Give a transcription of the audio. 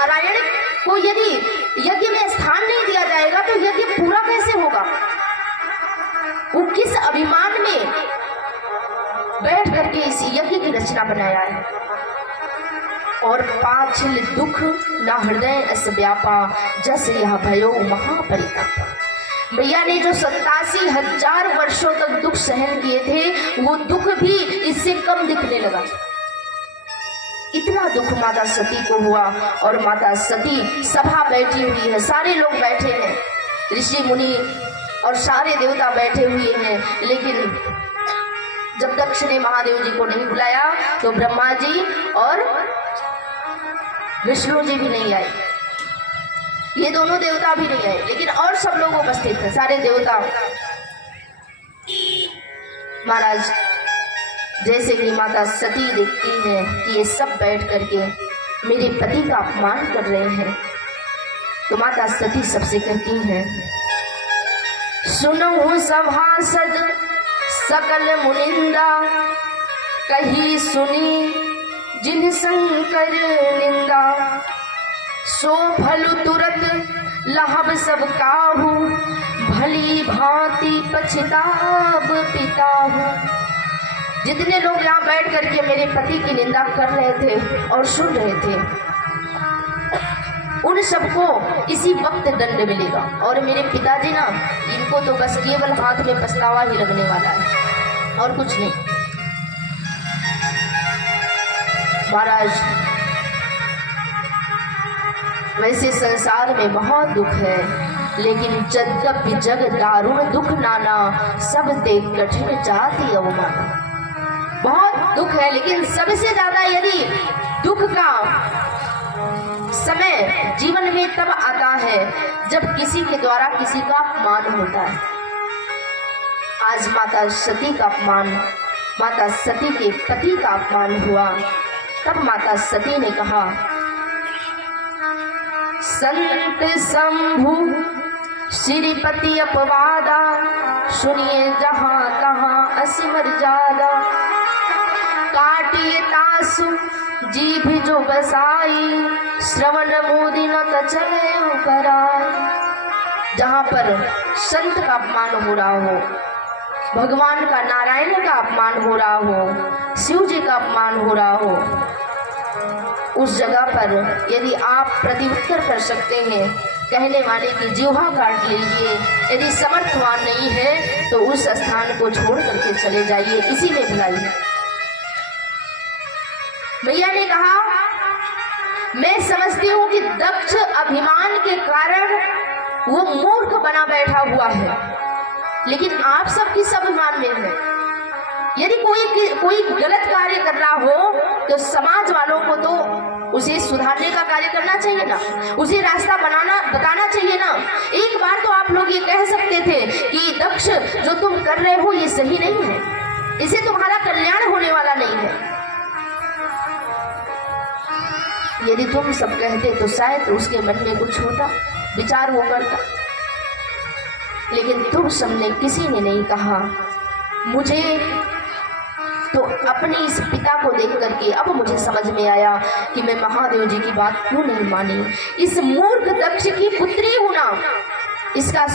नारायण को यदि यज्ञ में स्थान नहीं दिया जाएगा तो यज्ञ पूरा कैसे होगा? वो किस अभिमान में बैठ करके इस यज्ञ की रचना बनाया है। और पाछिल दुख ना हृदय अस व्यापा, जस यह भयो महापरितापा। भैया ने जो 87,000 वर्षों तक दुख सहन किए थे, वो दुख भी इससे कम दिखने लगा। इतना दुख माता सती को हुआ। और माता सती सभा बैठी हुई है, सारे लोग बैठे हैं, ऋषि मुनि और सारे देवता बैठे हुए हैं। लेकिन जब दक्ष ने महादेव जी को नहीं बुलाया तो ब्रह्मा जी और विष्णु जी भी नहीं आए, ये दोनों देवता भी नहीं आए, लेकिन और सब लोग उपस्थित थे, सारे देवता। महाराज जैसे ही माता सती देखती है कि ये सब बैठ करके मेरे पति का अपमान कर रहे हैं, तो माता सती सबसे कहती हैं, सुनो सभासद सकल मुनिंदा, कही सुनी जिन शंकर निंदा। सो फलु तुरत लहब सब काहू, भली भांति पछताब पिताहू। जितने लोग यहाँ बैठ करके मेरे पति की निंदा कर रहे थे और सुन रहे थे, उन सबको इसी वक्त दंड मिलेगा। और मेरे पिताजी ना, इनको तो बस केवल हाथ में पछतावा ही लगने वाला है और कुछ नहीं। महाराज वैसे संसार में बहुत दुख है, लेकिन यद्यपि जग दारुण दुख नाना, सब ते कठिन जाति अवमाना। बहुत दुख है, लेकिन सबसे ज्यादा यदि दुख का समय जीवन में तब आता है जब किसी के द्वारा किसी का अपमान होता है। आज माता सती का अपमान, माता सती के पति का अपमान हुआ। तब माता सती ने कहा, संत शंभु श्रीपति अपवादा, सुनिए जहां तहां असिमर जादा। काटिए तासु जीभ जो बसाई, श्रवण मोदी न चले कराई। जहां पर संत का अपमान हो रहा हो, भगवान का, नारायण का अपमान हो रहा हो, शिव जी का अपमान हो रहा हो, उस जगह पर यदि आप प्रत्युत्तर कर सकते हैं, कहने वाले की जीवा काट लीजिए। यदि समर्थवान नहीं है तो उस स्थान को छोड़ करके चले जाइए, इसी में भलाई है। भैया ने कहा, मैं समझती हूं कि दक्ष अभिमान के कारण वो मूर्ख बना बैठा हुआ है, लेकिन आप सब किस अभिमान में है? यदि कोई गलत कार्य कर रहा हो तो समाज वालों को तो उसे सुधारने का कार्य करना चाहिए ना, उसे रास्ता बताना चाहिए ना। एक बार तो आप लोग ये कह सकते थे कि दक्ष जो तुम कर रहे हो ये सही नहीं है, इसे तुम्हारा कल्याण होने वाला नहीं है। यदि तुम सब कहते तो शायद उसके मन में कुछ होता, विचार वो करता, लेकिन तुम सबने किसी ने नहीं कहा। मुझे तो अपने इस पिता को देख करके अब मुझे समझ में आया कि मैं महादेव जी की बात क्यों नहीं मानी। इस मूर्ख दक्ष की पुत्री हूं ना, इसका